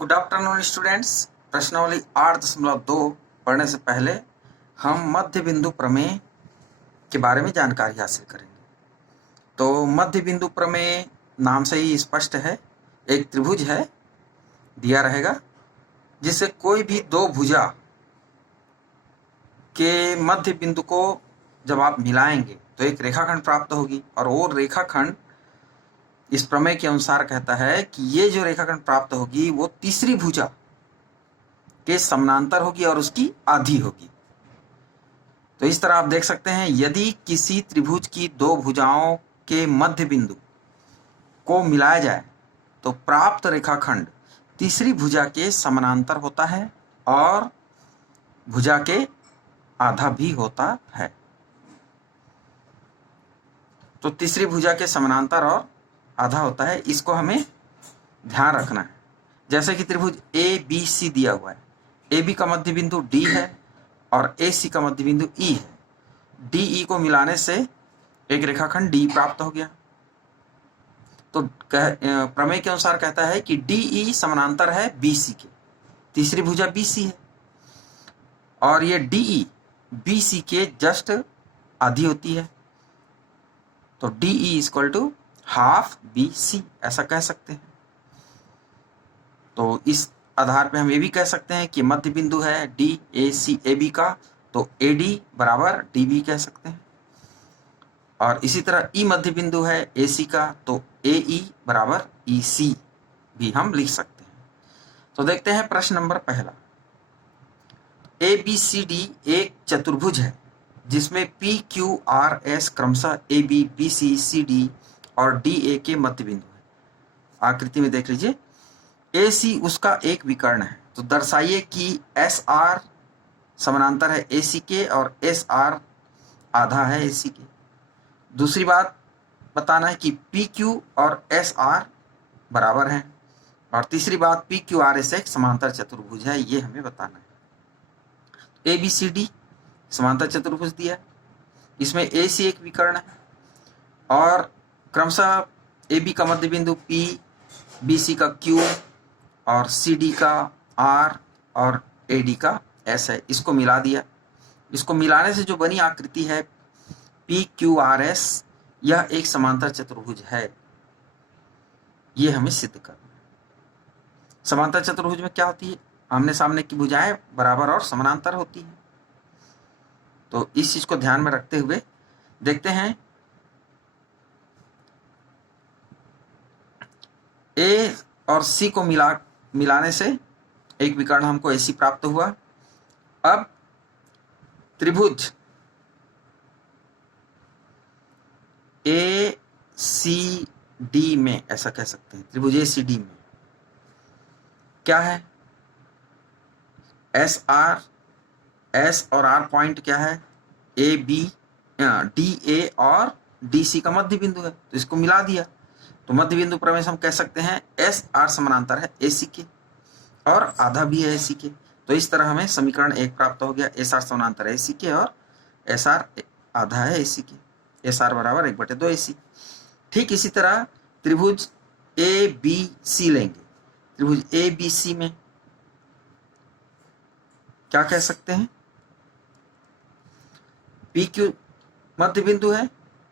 Good afternoon students. प्रश्नावली 8.2 पढ़ने से पहले हम मध्य बिंदु प्रमेय के बारे में जानकारी हासिल करेंगे। तो मध्य बिंदु प्रमेय नाम से ही स्पष्ट है, एक त्रिभुज है दिया रहेगा जिससे कोई भी दो भुजा के मध्य बिंदु को जब आप मिलाएंगे तो एक रेखाखंड प्राप्त होगी, और वो रेखाखंड इस प्रमेय के अनुसार कहता है कि ये जो रेखाखंड प्राप्त होगी वो तीसरी भुजा के समानांतर होगी और उसकी आधी होगी। तो इस तरह आप देख सकते हैं, यदि किसी त्रिभुज की दो भुजाओं के मध्य बिंदु को मिलाया जाए तो प्राप्त रेखाखंड तीसरी भुजा के समानांतर होता है और भुजा के आधा भी होता है। तो तीसरी भुजा के समानांतर और आधा होता है, इसको हमें ध्यान रखना है। जैसे कि त्रिभुज ए बी सी दिया हुआ है, ए बी का मध्य बिंदु डी है और ए सी का मध्य बिंदु ई है। डी ई को मिलाने से एक रेखाखंड डी प्राप्त हो गया। तो प्रमेय के अनुसार कहता है कि डी ई समानांतर है बी सी के, तीसरी भुजा बी सी है, और ये डी ई बी सी के जस्ट आधी होती है। तो D E equal to half B C, ऐसा कह सकते हैं। तो इस आधार पे हम ये भी कह सकते हैं कि मध्य बिंदु है D A C A B का, तो ए डी बराबर डी बी कह सकते हैं। और इसी तरह ई मध्य बिंदु है ए सी का, तो ए ई बराबर ई सी भी हम लिख सकते हैं। तो देखते हैं प्रश्न नंबर पहला। ए बी सी डी एक चतुर्भुज है जिसमें पी क्यू आर एस क्रमशः A B B C C D और डी ए के मध्य बिंदु है। आकृति में देख लीजिए, ए सी उसका एक विकर्ण है, तो दर्शाइए कि एस आर समानांतर है ए सी के और एस आर आधा है ए सी के। दूसरी बात बताना है कि पी क्यू और एस आर बराबर हैं, और तीसरी बात पी क्यू आर एस एक समांतर चतुर्भुज है, ये हमें बताना है। ए बी सी डी समांतर चतुर्भुज दिया है, इसमें ए सी एक विकर्ण है और क्रमशः ए बी का मध्य बिंदु पी, बी सी का क्यू और सी डी का आर और ए डी का एस है। इसको मिला दिया। इसको मिलाने से जो बनी आकृति है पी क्यू आर एस, यह एक समांतर चतुर्भुज है, ये हमें सिद्ध करना है। समांतर चतुर्भुज में क्या होती है? आमने सामने की भुजाएं बराबर और समानांतर होती हैं। तो इस चीज को ध्यान में रखते हुए देखते हैं, ए और सी को मिलाने से एक विकर्ण हमको एसी प्राप्त हुआ। अब त्रिभुज ए सी डी में, ऐसा कह सकते हैं, त्रिभुज ए सी डी में क्या है? एस आर, एस और आर पॉइंट क्या है? ए बी डी ए और डी सी का मध्य बिंदु है, तो इसको मिला दिया। तो मध्य बिंदु प्रमेय से हम कह सकते हैं एस आर समानांतर है ए सी के और आधा भी है ए सी के। तो इस तरह हमें समीकरण एक प्राप्त हो गया, एस आर समानांतर है ए सी के और एस आर आधा है ए सी के, एस आर बराबर 1/2 ए सी। ठीक इसी तरह त्रिभुज ए बी सी लेंगे। त्रिभुज ए बी सी में क्या कह सकते हैं? पी क्यू मध्य बिंदु है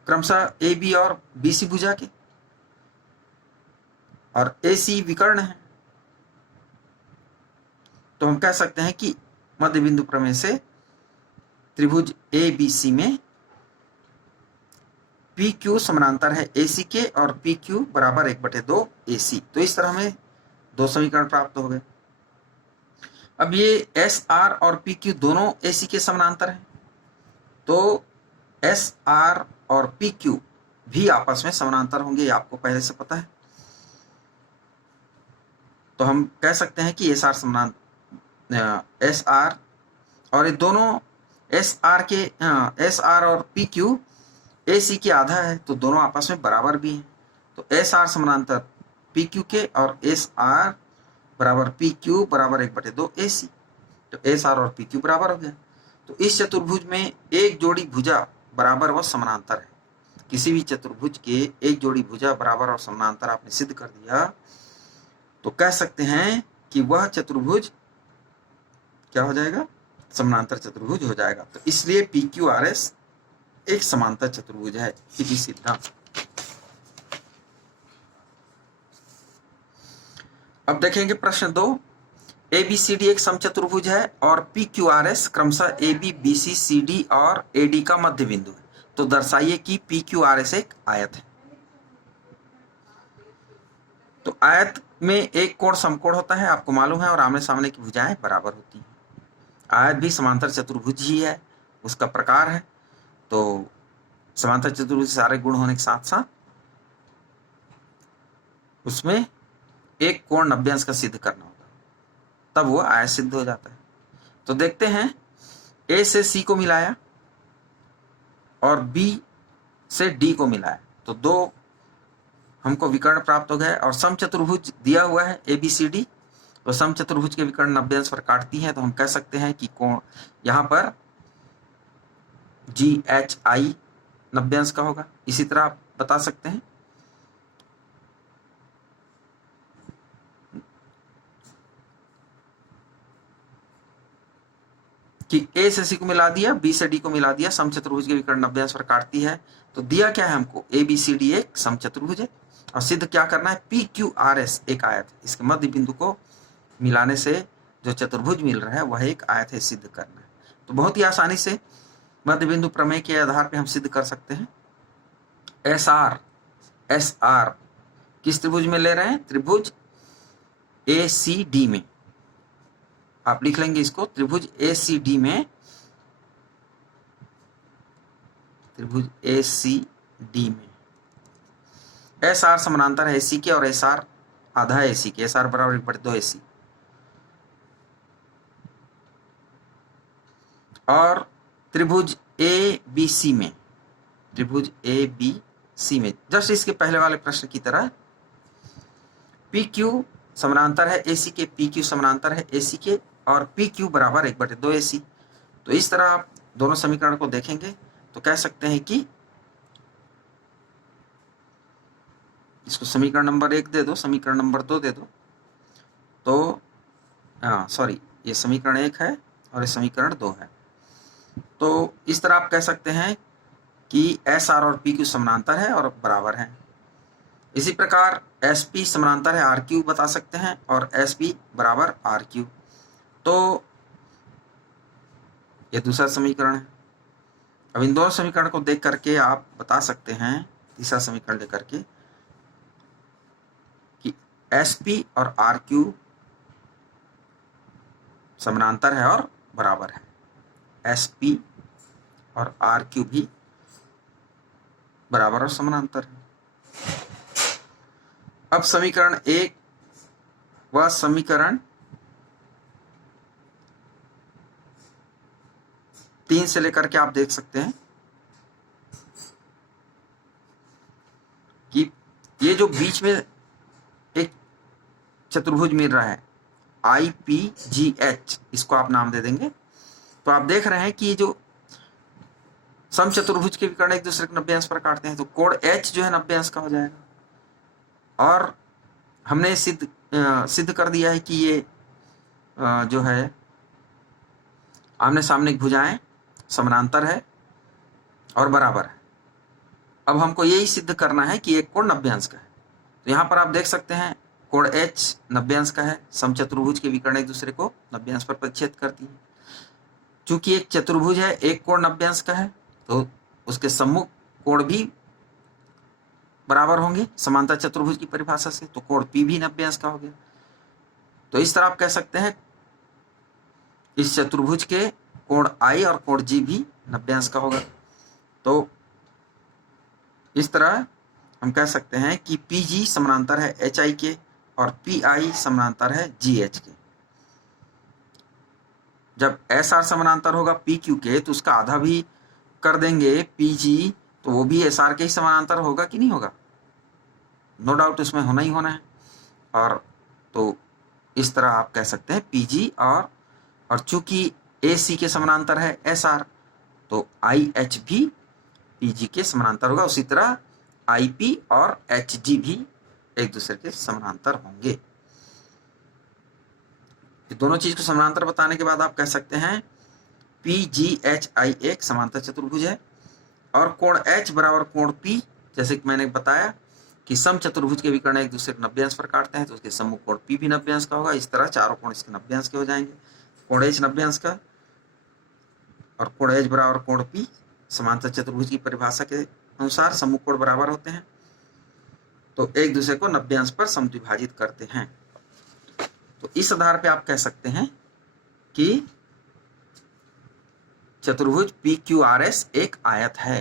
क्रमशः ए बी और बी सी भुजा के, और ए सी विकर्ण है। तो हम कह सकते हैं कि मध्य बिंदु प्रमेय से त्रिभुज ए बी सी में पी क्यू समानांतर है ए सी के और पी क्यू बराबर 1/2 ए सी। तो इस तरह हमें दो समीकरण प्राप्त हो गए। अब ये एस आर और पी क्यू दोनों ए सी के समानांतर हैं, तो एस आर और पी क्यू भी आपस में समानांतर होंगे, ये आपको पहले से पता है। तो हम कह सकते हैं कि एस आर समानांतर, एस आर और ये दोनों एस आर और पी क्यू ए सी के आधा है, तो दोनों आपस में बराबर भी हैं। तो एस आर समानांतर पी क्यू के और एस आर बराबर पी क्यू बराबर 1/2 ए सी। तो एस आर और पी क्यू बराबर हो गया। तो इस चतुर्भुज में एक जोड़ी भुजा बराबर व समानांतर है। किसी भी चतुर्भुज के एक जोड़ी भुजा बराबर और समानांतर आपने सिद्ध कर दिया, तो कह सकते हैं कि वह चतुर्भुज क्या हो जाएगा, समानांतर चतुर्भुज हो जाएगा। तो इसलिए पी क्यू आर एस एक समांतर चतुर्भुज है, ये भी सिद्धांत। अब देखेंगे प्रश्न 2, ए बी सी डी एक समचतुर्भुज है और पी क्यू आर एस क्रमशः A B B C C D और ए डी का मध्य बिंदु है, तो दर्शाइए कि पी क्यू आर एस एक आयत है। तो आयत में एक कोण समकोण होता है, आपको मालूम है, और आमने सामने की भुजाएं बराबर होती हैं। आयत भी समांतर चतुर्भुज ही है, उसका प्रकार है। तो समांतर चतुर्भुज सारे गुण होने के साथ साथ उसमें एक कोण 90 अंश का सिद्ध करना होगा, तब वो आयत सिद्ध हो जाता है। तो देखते हैं, ए से सी को मिलाया और बी से डी को मिलाया, तो दो हमको विकर्ण प्राप्त हो गए। और समचतुर्भुज दिया हुआ है ए बी सी डी, तो समचतुर्भुज के विकर्ण 90 अंश पर काटती हैं, तो हम कह सकते हैं कि कोण यहाँ पर जी एच आई 90 अंश का होगा। इसी तरह आप बता सकते हैं कि ए से सी को मिला दिया, बी से डी को मिला दिया, समचतुर्भुज के विकर्ण 90 अंश पर काटती है। तो दिया क्या है हमको, ए बी सी डी एक समचतुर्भुज है, और सिद्ध क्या करना है, पी क्यू आर एस एक आयत है। इसके मध्य बिंदु को मिलाने से जो चतुर्भुज मिल रहा है वह एक आयत है, सिद्ध करना है। तो बहुत ही आसानी से मध्य बिंदु प्रमेय के आधार पर हम सिद्ध कर सकते हैं। एस आर किस त्रिभुज में ले रहे हैं, त्रिभुज ए सी डी में। आप लिख लेंगे इसको, त्रिभुज ए सी डी में, त्रिभुज ए सी डी में एस आर समानांतर है ए सी के, और एस आर आधा है ए सी के, एस आर बराबर 1/2 ए सी। और त्रिभुज ए बी सी में, त्रिभुज ए बी सी में जस्ट इसके पहले वाले प्रश्न की तरह पी क्यू समानांतर है ए सी के, पी क्यू समानांतर है ए सी के, और पी क्यू बराबर 1/2 ए सी। तो इस तरह आप दोनों समीकरण को देखेंगे तो कह सकते हैं कि इसको समीकरण नंबर 1 दे दो, समीकरण नंबर 2 दे दो, तो सॉरी, ये समीकरण 1 है और ये समीकरण 2 है। तो इस तरह आप कह सकते हैं कि एस आर और पी क्यू समानांतर है और बराबर है। इसी प्रकार एस पी समानांतर है आर क्यू बता सकते हैं, और एस पी बराबर आर क्यू। तो ये दूसरा समीकरण है। अब इन दोनों समीकरण को देख करके आप बता सकते हैं, तीसरा समीकरण लेकर के, कि एस पी और आर क्यू समानांतर है और बराबर है। एस पी और आर क्यू भी बराबर और समानांतर है। अब समीकरण 1 व समीकरण 3 से लेकर के आप देख सकते हैं कि ये जो बीच में एक चतुर्भुज मिल रहा है आई पी जी एच, इसको आप नाम दे देंगे। तो आप देख रहे हैं कि ये जो समचतुर्भुज के विकर्ण एक दूसरे को 90 अंश पर काटते हैं, तो कोण एच जो है 90 अंश का हो जाएगा। और हमने सिद्ध कर दिया है कि ये जो है आमने सामने की भुजाएं समानांतर है और बराबर है। अब हमको यही सिद्ध करना है कि एक कोण 90 अंश का है। तो यहाँ पर आप देख सकते हैं कोण एच 90 अंश का है, समचतुर्भुज के विकर्ण एक दूसरे को 90 अंश पर प्रतिच्छेद करती है। चूंकि एक चतुर्भुज है, एक कोण 90 अंश का है, तो उसके सम्मुख कोण भी बराबर होंगे समांतर चतुर्भुज की परिभाषा से, तो कोण पी भी 90 अंश का हो गया। तो इस तरह आप कह सकते हैं इस चतुर्भुज के कोण आई और कोण जी भी 90 अंश का होगा। तो इस तरह हम कह सकते हैं कि पी जी समानांतर है एच आई के और पी आई समानांतर है जी एच के। जब एस आर समानांतर होगा पी क्यू के, तो उसका आधा भी कर देंगे पी जी, तो वो भी एस आर के ही समानांतर होगा कि नहीं होगा, नो डाउट उसमें होना ही होना है। और तो इस तरह आप कह सकते हैं पी जी और चूंकि ए सी के समानांतर है एस आर, तो आई एच भी पी जी के समानांतर होगा। उसी तरह आई पी और एच जी भी एक दूसरे के समानांतर होंगे। ये दोनों चीज को समानांतर बताने के बाद आप कह सकते हैं PGHI एक समांतर चतुर्भुज है, और कोण H बराबर कोण P, जैसे कि मैंने बताया कि सम चतुर्भुज के विकर्ण एक दूसरे को 90 अंश पर काटते हैं, तो उसके सम्मुख कोण P भी 90 अंश का होगा। इस तरह चारों कोण इसके 90 अंश के हो जाएंगे। कोण H 90 अंश का और कोण H बराबर कोण P समांतर चतुर्भुज की परिभाषा के अनुसार सम्मुख कोण बराबर होते हैं, तो एक दूसरे को 90 अंश पर समद्विभाजित करते हैं। तो इस आधार पे आप कह सकते हैं कि चतुर्भुज PQRS एक आयत है।